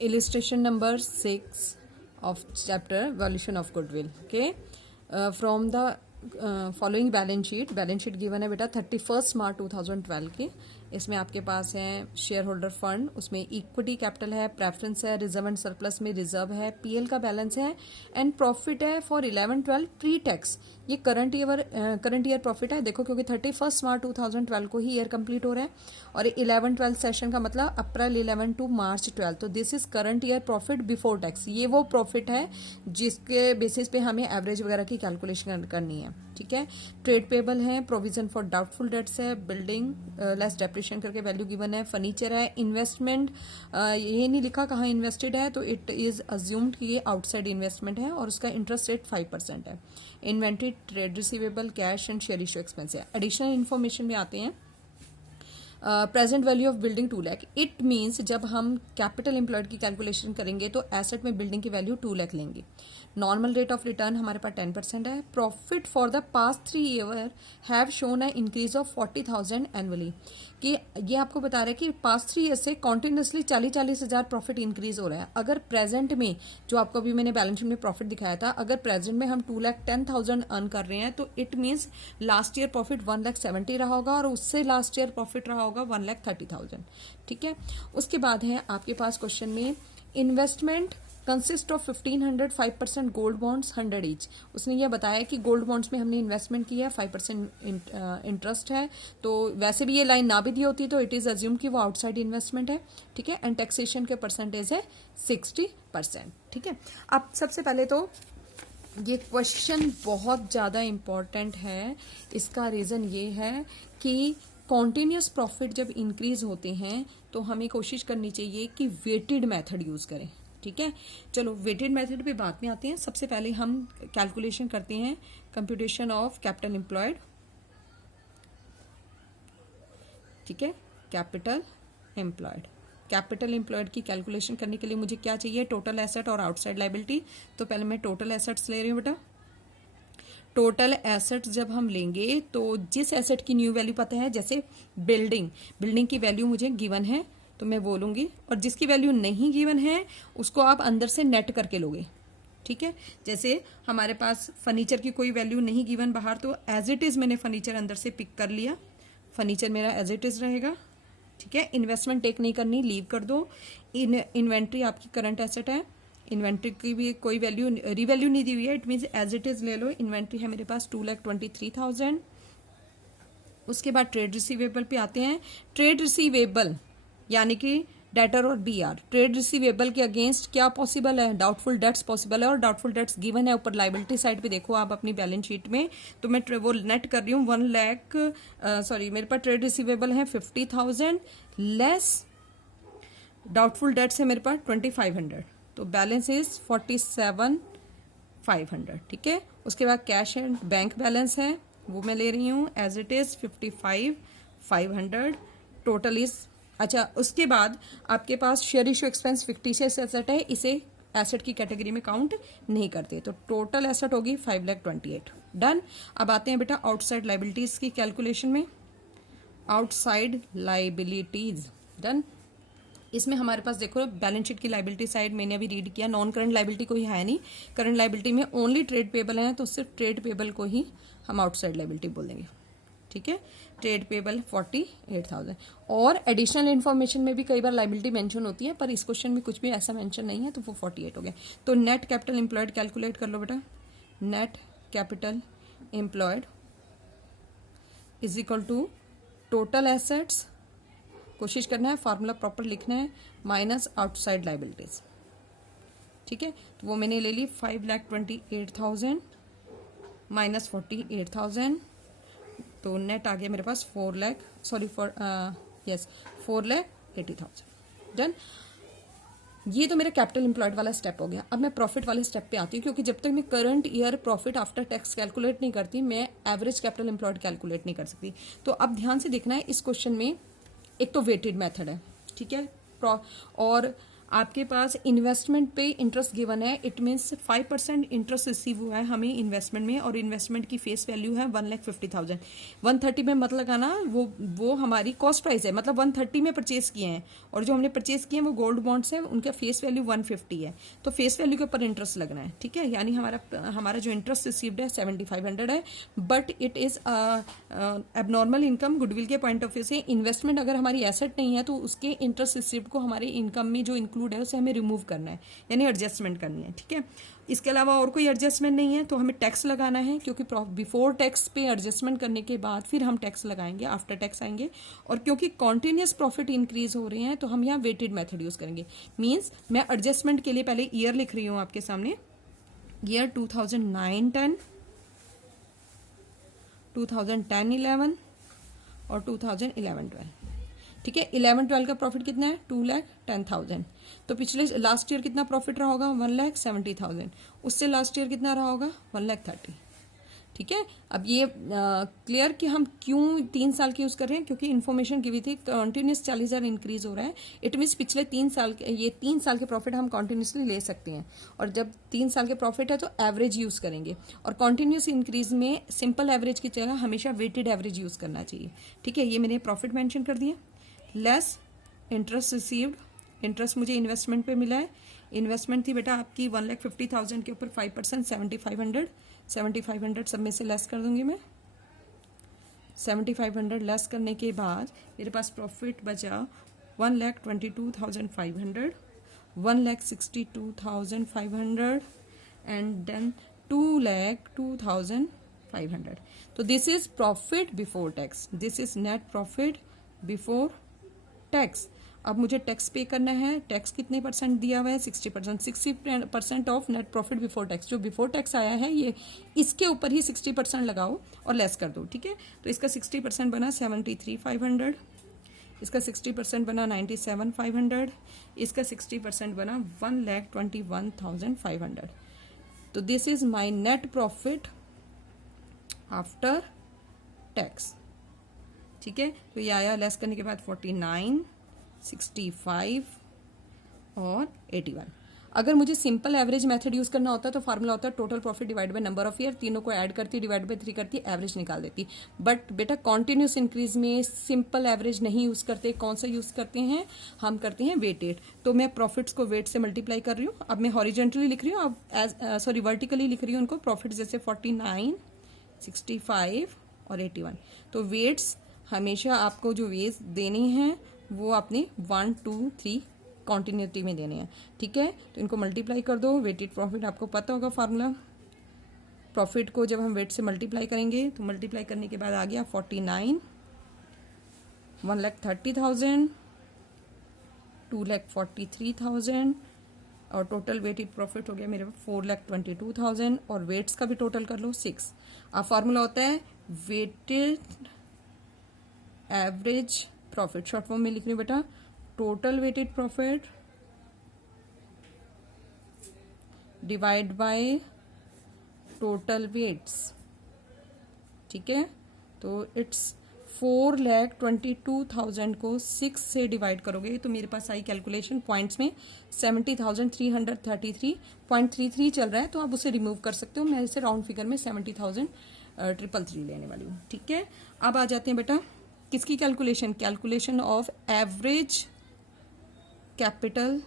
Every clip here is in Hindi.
Illustration number 6 of chapter valuation of goodwill. Okay, from the following balance sheet given है बेटा 31 मार्च 2012 की. इसमें आपके पास है शेयर होल्डर फंड, उसमें इक्विटी कैपिटल है, प्रेफरेंस है, रिजर्व एंड सरप्लस में रिजर्व है, पीएल का बैलेंस है एंड प्रॉफिट है फॉर 11-12 प्री टैक्स. ये करंट ईयर प्रॉफिट है. देखो क्योंकि 31 मार्च 2012 को ही ईयर कंप्लीट हो रहा है और 11-12 सेशन का मतलब अप्रैल 11 टू मार्च 12. तो this is current year profit before tax. ये वो प्रॉफिट है जिसके बेसिस पे हमें एवरेज वगैरह की कैलकुलेशन करनी है. ठीक है. ट्रेड पेबल है, प्रोविजन फॉर डाउटफुल डेट्स है, बिल्डिंग लेस डेप्रिशिएशन करके वैल्यू गिवन है, फर्नीचर है, इन्वेस्टमेंट ये नहीं लिखा कहाँ इन्वेस्टेड है तो इट इज अज्यूम्ड कि ये आउटसाइड इन्वेस्टमेंट है और उसका इंटरेस्ट रेट 5% है. Inventory, trade receivable, cash and share issue expense है. एडिशनल इन्फॉर्मेशन में आते हैं. Present value of building 2 lakh. It means जब हम कैपिटल एम्प्लॉयड की कैलकुलेशन करेंगे तो एसेट में बिल्डिंग की वैल्यू 2 लाख लेंगे. नॉर्मल रेट ऑफ रिटर्न हमारे पास 10% है. Profit for the past 3 year have shown a increase of 40,000 annually. कि ये आपको बता रहा है कि पास्ट 3 ईयर से कॉन्टिन्यूसली 40-40 हज़ार प्रॉफिट इंक्रीज हो रहा है. अगर प्रेजेंट में जो आपको अभी मैंने बैलेंस शीट में प्रॉफिट दिखाया था, अगर प्रेजेंट में हम 2,10,000 अर्न कर रहे हैं तो it means last year profit 1,70,000 रहा होगा और उससे लास्ट ईयर प्रॉफिट रहा होगा 1,30,000. ठीक है. उसके बाद है आपके पास क्वेश्चन में investment consist of 1,500 5% gold bonds 100 each. उसने यह बताया कि गोल्ड बॉन्ड्स में हमने इन्वेस्टमेंट किया है, 5% इंटरेस्ट है. तो वैसे भी ये लाइन ना भी दी होती तो इट इज अज्यूम कि वो आउटसाइड इन्वेस्टमेंट है. ठीक है. एंड टैक्सेशन के परसेंटेज है 60%. ठीक है. अब सबसे पहले तो ये क्वेश्चन बहुत ज़्यादा इम्पॉर्टेंट है. इसका रीज़न ये है कि कॉन्टिन्यूस प्रॉफिट जब इंक्रीज होते हैं तो हमें कोशिश करनी चाहिए कि वेटेड मेथड यूज़ करें. ठीक है. चलो वेटेड मेथड पे बाद में आते हैं. सबसे पहले हम कैलकुलेशन करते हैं कंप्यूटेशन ऑफ कैपिटल एम्प्लॉयड. ठीक है. कैपिटल एम्प्लॉयड की कैलकुलेशन करने के लिए मुझे क्या चाहिए, टोटल एसेट और आउटसाइड लाइबिलिटी. तो पहले मैं टोटल एसेट्स ले रही हूँ बेटा. टोटल एसेट्स जब हम लेंगे तो जिस एसेट की न्यू वैल्यू पता है, जैसे बिल्डिंग की वैल्यू मुझे गिवन है तो मैं वो लूंगी, और जिसकी वैल्यू नहीं गिवन है उसको आप अंदर से नेट करके लोगे. ठीक है. जैसे हमारे पास फर्नीचर की कोई वैल्यू नहीं गिवन बाहर तो एज इट इज मैंने फर्नीचर अंदर से पिक कर लिया. फर्नीचर मेरा एज इट इज रहेगा. ठीक है. इन्वेस्टमेंट टेक नहीं करनी, लीव कर दो. इन्वेंट्री आपकी करंट एसेट है. इन्वेंट्री की भी कोई वैल्यू रीवैल्यू नहीं दी हुई है, it means as it is ले लो. इन्वेंट्री है मेरे पास 2,23,000. उसके बाद ट्रेड रिसीवेबल पे आते हैं. ट्रेड रिसीवेबल यानी कि डेटर और बीआर. ट्रेड रिसीवेबल के अगेंस्ट क्या पॉसिबल है, डाउटफुल डेट्स पॉसिबल है और डाउटफुल डेट्स गिवन है ऊपर लाइबिलिटी साइड पे. देखो आप अपनी बैलेंस शीट में, तो मैं वो नेट कर रही हूँ 1 लाख मेरे पास ट्रेड रिसीवेबल है 50,000 लेस डाउटफुल डेट्स है मेरे पास 2,500. तो बैलेंस इज 47,500. ठीक है. उसके बाद कैश एंड बैंक बैलेंस है वो मैं ले रही हूँ as it is 55,500. Total is अच्छा. उसके बाद आपके पास share issue expense fictitious asset है, इसे एसेट की कैटेगरी में काउंट नहीं करते. तो टोटल एसेट होगी 5,28,000. डन. अब आते हैं बेटा आउटसाइड लाइबिलिटीज की कैलकुलेशन में. Outside liabilities done. इसमें हमारे पास देखो बैलेंस शीट की लाइबिलिटी साइड मैंने अभी रीड किया. नॉन करंट लाइबिलिटी कोई है नहीं. करंट लाइबिलिटी में ओनली ट्रेड पेबल है तो सिर्फ ट्रेड पेबल को ही हम आउटसाइड लाइबिलिटी बोल देंगे. ठीक है. Trade payable 48,000. और एडिशनल इन्फॉर्मेशन में भी कई बार लाइबिलिटी मेंशन होती है पर इस क्वेश्चन में कुछ भी ऐसा मेंशन नहीं है तो वो 48 हो गया. तो नेट कैपिटल एम्प्लॉयड कैलकुलेट कर लो बेटा. Net capital employed is equal to total assets, कोशिश करना है फार्मूला प्रॉपर लिखना है, माइनस आउटसाइड लाइबिलिटीज. ठीक है. तो वो मैंने ले ली 5,28,000 माइनस 48,000. तो नेट आ गया मेरे पास 4,80,000. डन. ये तो मेरा कैपिटल एम्प्लॉयड वाला स्टेप हो गया. अब मैं प्रॉफिट वाले स्टेप पे आती हूँ क्योंकि जब तक मैं current year profit after tax calculate नहीं करती मैं एवरेज कैपिटल एम्प्लॉयड कैलकुलेट नहीं कर सकती. तो अब ध्यान से देखना है इस क्वेश्चन में. एक तो वेटेड मेथड है. ठीक है. और आपके पास इन्वेस्टमेंट पे इंटरेस्ट गिवन है, इट मीन्स 5% इंटरेस्ट रिसीव हुआ है हमें इन्वेस्टमेंट में, और इन्वेस्टमेंट की फेस वैल्यू है 1,50,000। 130 में मत लगाना, वो हमारी कॉस्ट प्राइस है, मतलब 130 में परचेज किए हैं, और जो हमने परचेज किए हैं वो गोल्ड बॉन्ड्स हैं, उनका फेस वैल्यू 150 है, तो फेस वैल्यू के ऊपर इंटरेस्ट लगना है, ठीक है। यानी हमारा जो इंटरेस्ट रिसीव्ड है 7,500 है, but it is abnormal income goodwill के पॉइंट ऑफ व्यू से। इन्वेस्टमेंट अगर हमारी एसेट नहीं है तो उसके इंटरेस्ट रिसीव्ड को हमारे इनकम में जो इंक्लूड है उसे हमें रिमूव करना है, यानी एडजस्टमेंट करनी है, ठीक है। इसके अलावा और कोई एडजस्टमेंट नहीं है तो हमें टैक्स लगाना है, क्योंकि बिफोर टैक्स पे एडजस्टमेंट करने के बाद फिर हम टैक्स लगाएंगे, आफ्टर टैक्स आएंगे। और क्योंकि कॉन्टिन्यूस प्रॉफिट इंक्रीज हो रहे हैं तो हम यहाँ वेटेड मेथड यूज करेंगे। मीन्स मैं एडजस्टमेंट के लिए पहले ईयर लिख रही हूँ आपके सामने, ईयर 2009-10, 2010-11 और 2011-12, ठीक है। 11-12 का प्रॉफिट कितना है 2,10,000। तो पिछले लास्ट ईयर कितना प्रॉफिट रहा होगा 1,70,000। उससे लास्ट ईयर कितना रहा होगा 1,30,000, ठीक है। अब ये क्लियर कि हम क्यों 3 साल की यूज कर रहे हैं, क्योंकि इन्फॉर्मेशन गिवी थी कॉन्टिन्यूस 40,000 इंक्रीज हो रहा है। इट मीन्स पिछले 3 साल के, ये 3 साल के प्रॉफिट हम कॉन्टिन्यूसली ले सकते हैं, और जब 3 साल के प्रॉफिट है तो एवरेज यूज करेंगे। और कॉन्टिन्यूस इंक्रीज में सिंपल एवरेज की जगह हमेशा वेटेड एवरेज यूज करना चाहिए, ठीक है। ये मैंने प्रॉफिट मैंशन कर दिया, लेस इंटरेस्ट रिसीव्ड, इंटरेस्ट मुझे इन्वेस्टमेंट पे मिला है। इन्वेस्टमेंट थी बेटा आपकी 1,50,000 के ऊपर 5% 7,500 सब में से लेस कर दूंगी मैं। 7,500 लेस करने के बाद मेरे पास प्रॉफिट बचा 1,22,500, 1,62,500 एंड देन 2,02,500। तो this is profit before tax, this is net profit before tax. अब मुझे टैक्स पे करना है, टैक्स कितने परसेंट दिया हुआ है 60%, 60% of net profit before tax. जो बिफोर टैक्स आया है ये इसके ऊपर ही 60% लगाओ और लेस कर दो, ठीक है। तो इसका 60% बना 73,500, इसका 60% बना 97,500, इसका 60% बना 1,21,500। तो this is my net profit after tax, ठीक है। तो ये आया लेस करने के बाद 49, 65 और 81। अगर मुझे सिंपल एवरेज मेथड यूज करना होता तो फार्मूला होता है total profit divide by number of year, तीनों को ऐड करती डिवाइड बाय 3 करती एवरेज निकाल देती। बट बेटा कॉन्टिन्यूस इंक्रीज में सिंपल एवरेज नहीं यूज करते, कौन सा यूज करते हैं हम, करते हैं वेटेड। तो मैं प्रॉफिट्स को वेट से मल्टीप्लाई कर रही हूँ। अब मैं हॉरिजेंटली लिख रही हूँ, अब वर्टिकली लिख रही हूँ उनको, प्रॉफिट जैसे 49, 65 और 81। तो वेट्स हमेशा आपको जो वेज देने हैं वो आपने 1, 2, 3 कॉन्टिन्यूटी में देने हैं, ठीक है। तो इनको मल्टीप्लाई कर दो। वेटेड प्रॉफिट आपको पता होगा फार्मूला, प्रॉफिट को जब हम वेट से मल्टीप्लाई करेंगे तो मल्टीप्लाई करने के बाद आ गया 49, 1,30,000, 2,43,000 और टोटल वेटेड प्रॉफिट हो गया मेरे 4,22,000। और वेट्स का भी टोटल कर लो 6। अब फार्मूला होता है weighted average profit, short form में लिख रही हूँ बेटा, total weighted profit divide by total weights, ठीक है। तो इट्स 4,22,000 को 6 से डिवाइड करोगे तो मेरे पास आई कैलकुलेशन पॉइंट्स में 70,333.33 चल रहा है, तो आप उसे रिमूव कर सकते हो। मैं इसे राउंड फिगर में 70,333 लेने वाली हूँ, ठीक है। अब आ जाते हैं बेटा किसकी calculation, calculation of average capital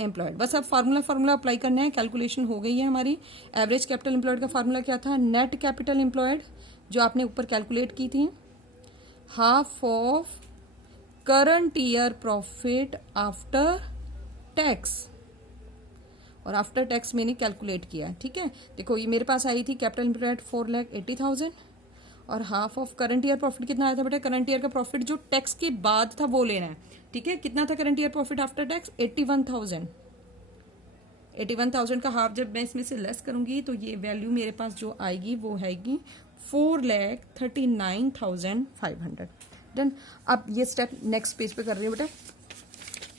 employed. बस अब फार्मूला अप्लाई करना है, कैलकुलेशन हो गई है हमारी। एवरेज कैपिटल एम्प्लॉयड का फार्मूला क्या था, नेट कैपिटल एम्प्लॉयड जो आपने ऊपर कैलकुलेट की थी, half of current year profit after tax, और आफ्टर टैक्स मैंने कैलकुलेट किया, ठीक है। देखो ये मेरे पास आई थी कैपिटल एम्प्लॉयड 4,80,000 और half of current year profit कितना आया था बेटा, करंट ईयर का प्रॉफिट जो टैक्स के बाद था वो लेना है, ठीक है। कितना था current year profit after tax 81,000। 81,000 का हाफ जब मैं इसमें से लेस करूंगी तो ये वैल्यू मेरे पास जो आएगी वो आएगी 4,39,500। डन। अब ये स्टेप नेक्स्ट पेज पे कर रही हूँ बेटा।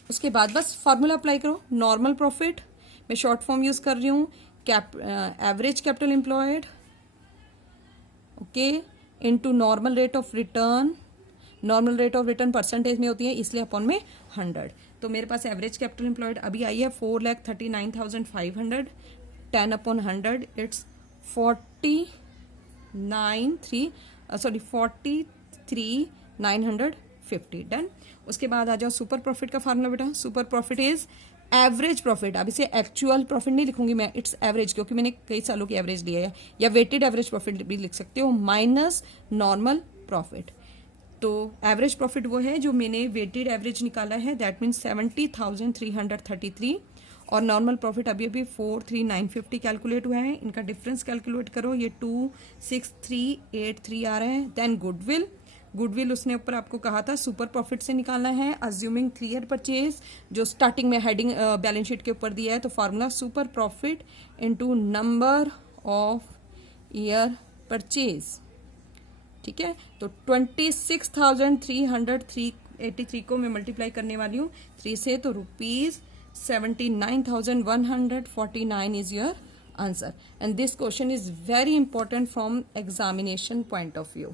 उसके बाद बस फार्मूला अप्लाई करो, नॉर्मल प्रॉफिट मैं शॉर्ट फॉर्म यूज कर रही हूँ, average capital employed, okay, into normal rate of return. Normal rate of return percentage में होती है इसलिए अपॉन में 100। तो मेरे पास एवरेज कैपिटल एम्प्लॉयड अभी आई है 4,39,500, 10 अपॉन 100 इट्स 43,950 डन। उसके बाद आ जाओ सुपर प्रॉफिट का फार्मूला बेटा। Super profit is average profit. अब इसे एक्चुअल प्रॉफिट नहीं लिखूंगी मैं, इट्स एवरेज, क्योंकि मैंने कई सालों की एवरेज लिया है, या वेटेड एवरेज प्रॉफिट भी लिख सकते हो, माइनस नॉर्मल प्रॉफिट। तो एवरेज प्रॉफिट वो है जो मैंने वेटेड एवरेज निकाला है, दैट मीन्स 70,333, और नॉर्मल प्रॉफिट अभी अभी 43,950 कैलकुलेट हुआ है। इनका डिफरेंस कैलकुलेट करो, ये 26383 आ रहा है। देन गुडविल, गुडविल उसने ऊपर आपको कहा था सुपर प्रॉफिट से निकालना है, अज्यूमिंग 3 ईयर परचेज, जो स्टार्टिंग में हेडिंग बैलेंस शीट के ऊपर दिया है। तो formula super profit into number of year purchase, ठीक है। तो 26,383 को मैं मल्टीप्लाई करने वाली हूँ 3 से, तो ₹79,149 is your answer. And this question is very important from examination point of view.